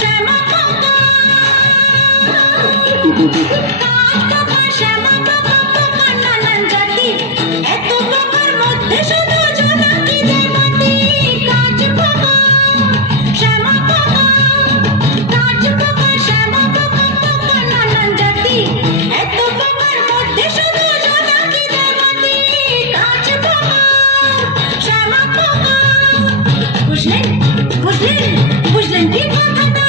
শ্যামা কাকা শ্যামা কাকা নানান জাতি এত পোকার মধ্যে শুধু জোনাকি দেবতী কাজ পোকা শ্যামা কাকা কাজ পোকা শ্যামা কাকা নানান জাতি এত পোকার মধ্যে শুধু জোনাকি দেবতী কাজ পোকা শ্যামা কাকা বুঝলেন বুঝলেন বুঝলেন কি কথাটা